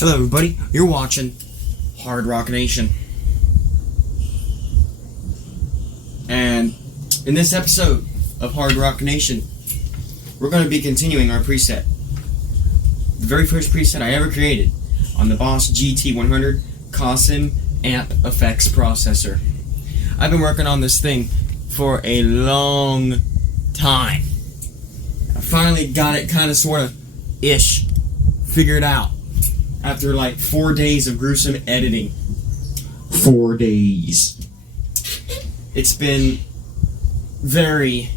Hello everybody, you're watching Hard Rock Nation. And in this episode of Hard Rock Nation, we're going to be continuing our preset. The very first preset I ever created on the Boss gt100 Cosm amp effects processor. I've been working on this thing for a long time. I finally got it kind of sort of ish figured out after like 4 days of gruesome editing. 4 days. It's been very,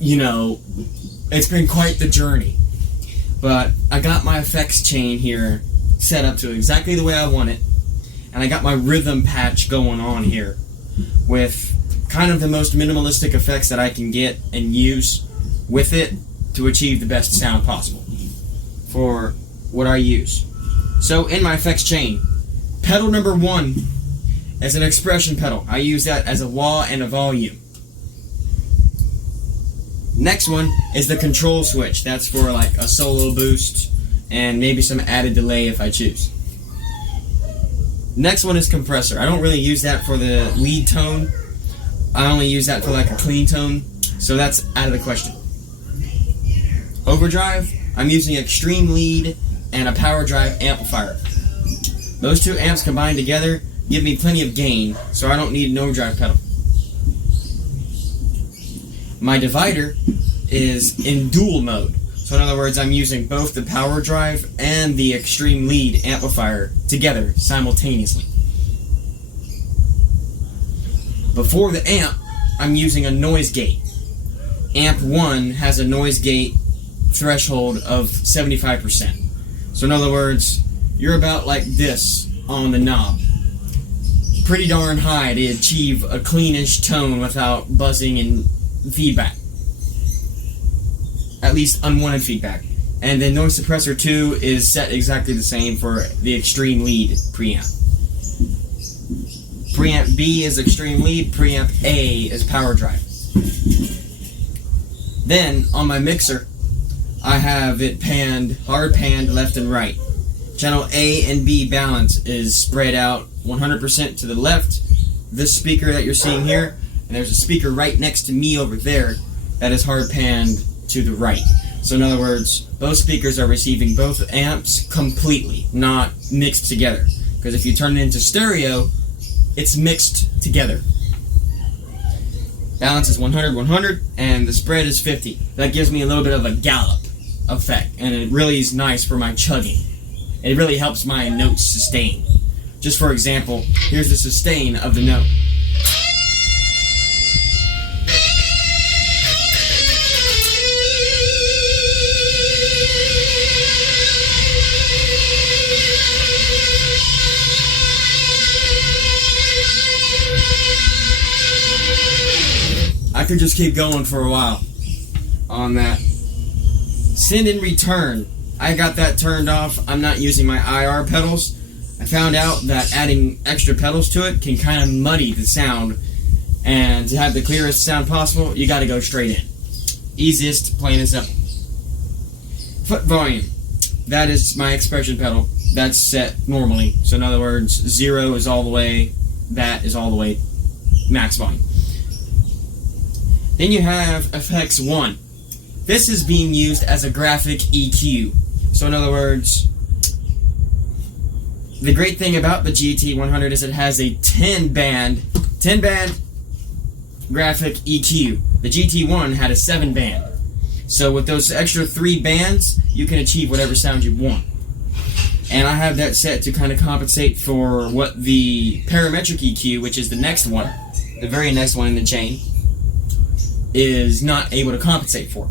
it's been quite the journey. But I got my effects chain here set up to exactly the way I want it. And I got my rhythm patch going on here with kind of the most minimalistic effects that I can get and use with it to achieve the best sound possible for what I use. So in my effects chain, pedal number 1 is an expression pedal. I use that as a wah and a volume. Next one is the control switch. That's for like a solo boost and maybe some added delay if I choose. Next one is compressor. I don't really use that for the lead tone. I only use that for like a clean tone, so that's out of the question. Overdrive, I'm using extreme lead and a power drive amplifier. Those two amps combined together give me plenty of gain, so I don't need an overdrive pedal. My divider is in dual mode. So in other words, I'm using both the power drive and the extreme lead amplifier together simultaneously. Before the amp, I'm using a noise gate. Amp 1 has a noise gate threshold of 75%. So in other words, you're about like this on the knob. Pretty darn high to achieve a cleanish tone without buzzing and feedback. At least unwanted feedback. And then noise suppressor 2 is set exactly the same for the extreme lead preamp. Preamp B is extreme lead, preamp A is power drive. Then on my mixer, I have it panned, hard panned left and right. Channel A and B balance is spread out 100% to the left. This speaker that you're seeing here, and there's a speaker right next to me over there that is hard panned to the right. So in other words, both speakers are receiving both amps completely, not mixed together. Because if you turn it into stereo, it's mixed together. Balance is 100-100, and the spread is 50. That gives me a little bit of a gallop effect, and it really is nice for my chugging. It really helps my notes sustain. Just for example, here's the sustain of the note. I could just keep going for a while on that. Send and return. I got that turned off. I'm not using my IR pedals. I found out that adding extra pedals to it can kind of muddy the sound. And to have the clearest sound possible, you got to go straight in. Easiest, plain and simple. Foot volume. That is my expression pedal. That's set normally. So in other words, 0 is all the way, that is all the way, max volume. Then you have effects 1. This is being used as a graphic EQ. So in other words, the great thing about the GT100 is it has a 10 band graphic EQ. The GT1 had a 7 band. So with those extra 3 bands, you can achieve whatever sound you want. And I have that set to kind of compensate for what the parametric EQ, which is the next one, the very next one in the chain, is not able to compensate for.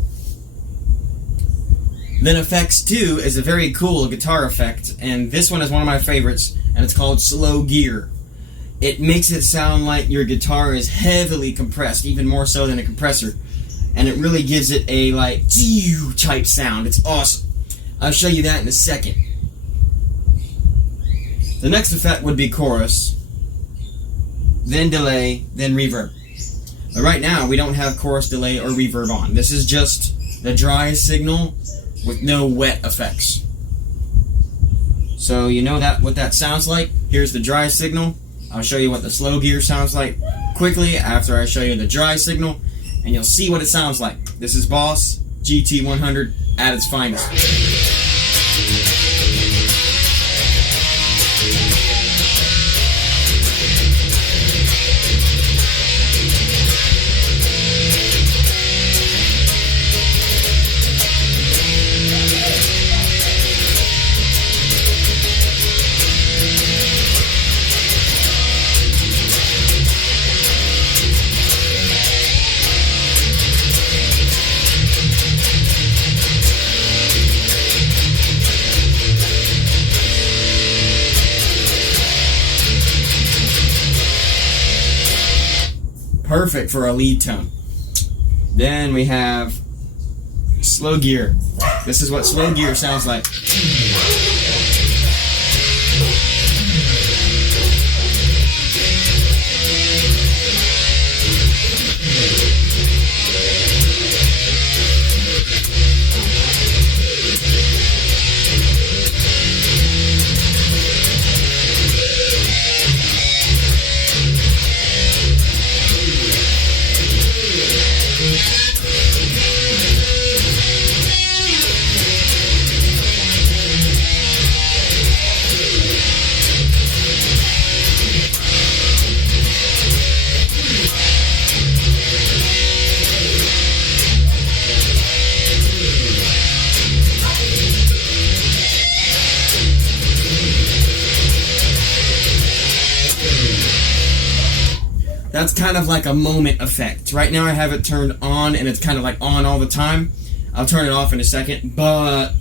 Then effects 2 is a very cool guitar effect, and this one is one of my favorites, and it's called slow gear. It makes it sound like your guitar is heavily compressed, even more so than a compressor, and it really gives it a like type sound. It's awesome. I'll show you that in a second. The next effect would be chorus, then delay, then reverb. But right now, we don't have chorus, delay, or reverb on. This is just the dry signal with no wet effects. So you know that what that sounds like. Here's the dry signal. I'll show you what the slow gear sounds like quickly after I show you the dry signal, and you'll see what it sounds like. This is Boss GT100 at its finest. Perfect for a lead tone. Then we have slow gear. This is what slow gear sounds like. That's kind of like a moment effect. Right now I have it turned on and it's kind of like on all the time. I'll turn it off in a second, but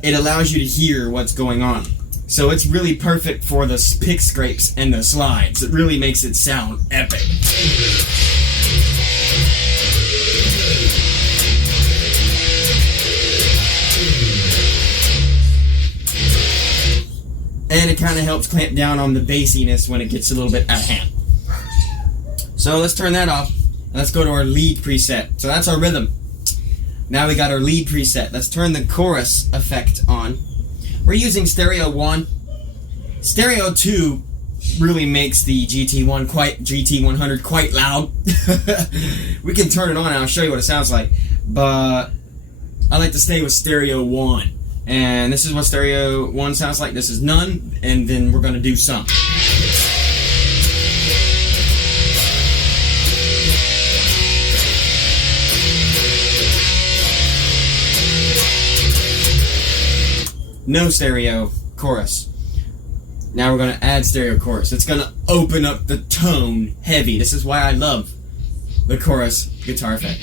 it allows you to hear what's going on. So it's really perfect for the pick scrapes and the slides. It really makes it sound epic. And it kind of helps clamp down on the bassiness when it gets a little bit out of hand. So let's turn that off, and let's go to our lead preset. So that's our rhythm. Now we got our lead preset. Let's turn the chorus effect on. We're using Stereo 1. Stereo 2 really makes the GT100 quite loud. We can turn it on and I'll show you what it sounds like. But I like to stay with Stereo 1. And this is what Stereo 1 sounds like. This is none, and then we're going to do some. No stereo chorus. Now we're going to add stereo chorus. It's going to open up the tone heavy. This is why I love the chorus guitar effect.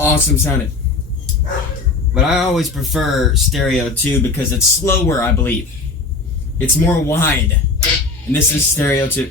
Awesome sounding. But I always prefer Stereo 2 because it's slower, I believe. It's more wide. And this is Stereo 2.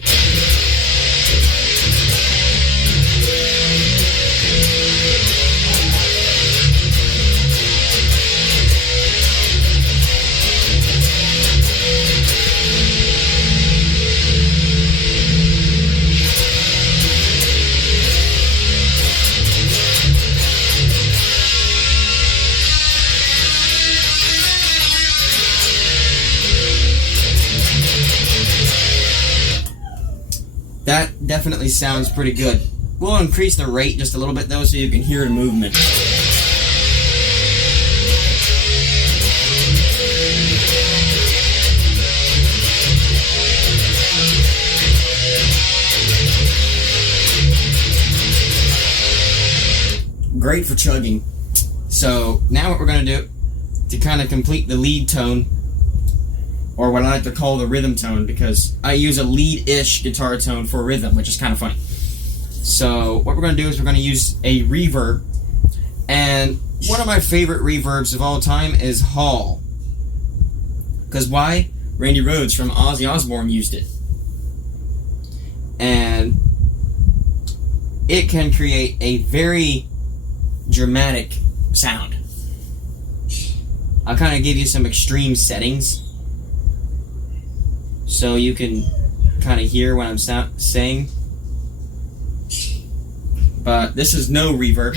That definitely sounds pretty good. We'll increase the rate just a little bit though so you can hear the movement. Great for chugging. So now what we're going to do to kind of complete the lead tone, or what I like to call the rhythm tone, because I use a lead-ish guitar tone for rhythm, which is kind of funny. So what we're going to do is we're going to use a reverb, and one of my favorite reverbs of all time is Hall. Because why? Randy Rhoads from Ozzy Osbourne used it. And it can create a very dramatic sound. I'll kind of give you some extreme settings so you can kind of hear what I'm saying. But this is no reverb.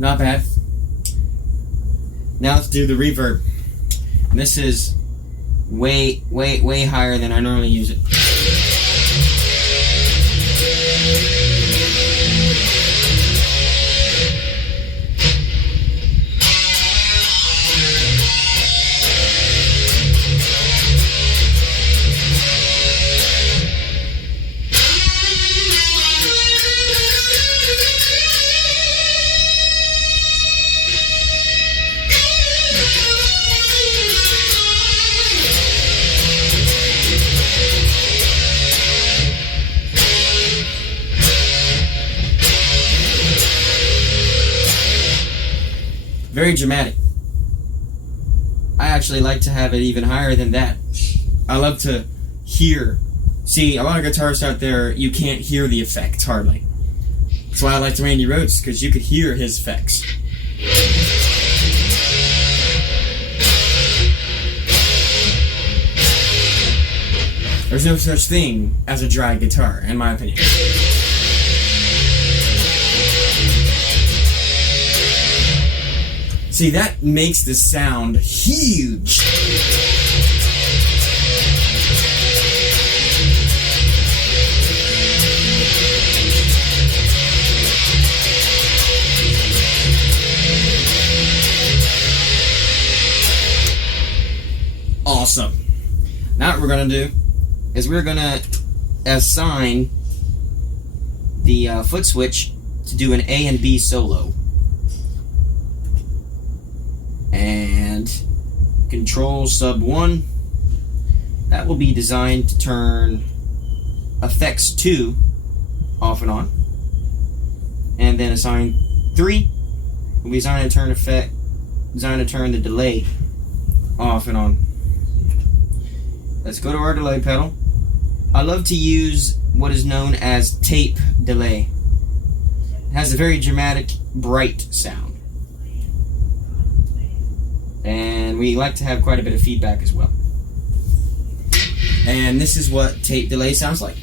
Not bad. Now let's do the reverb. And this is way higher than I normally use it. Very dramatic. I actually like to have it even higher than that. I love to hear. See, a lot of guitarists out there, you can't hear the effects hardly. That's why I liked Randy Rhoads, because you could hear his effects. There's no such thing as a dry guitar, in my opinion. See, that makes the sound huge. Awesome. Now what we're going to do is we're going to assign the foot switch to do an A and B solo. And control sub 1, that will be designed to turn effects 2 off and on, and then assign 3 will be designed to turn the delay off and on. Let's go to our delay pedal. I love to use what is known as tape delay. It has a very dramatic, bright sound. And we like to have quite a bit of feedback as well. And this is what tape delay sounds like.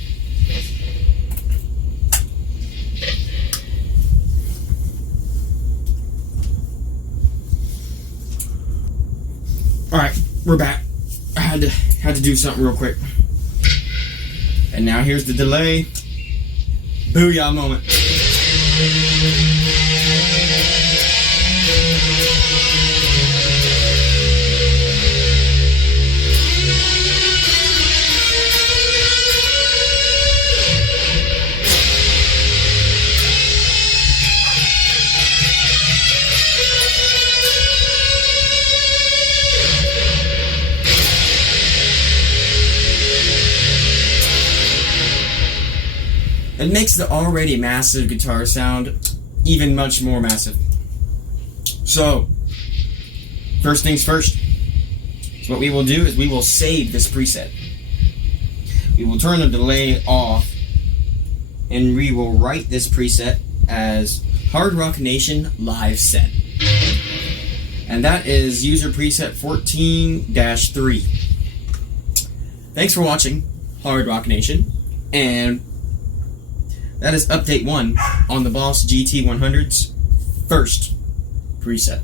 Alright, we're back. I had to do something real quick. And now here's the delay. Booyah moment. It makes the already massive guitar sound even much more massive. So, first things first. So what we will do is we will save this preset. We will turn the delay off, and we will write this preset as Hard Rock Nation Live Set. And that is user preset 14-3. Thanks for watching, Hard Rock Nation, and That is update 1 on the Boss GT100's first preset.